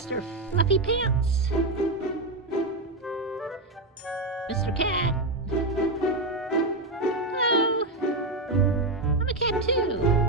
Mr. Fluffy Pants. Mr. Cat. Hello. I'm a cat too.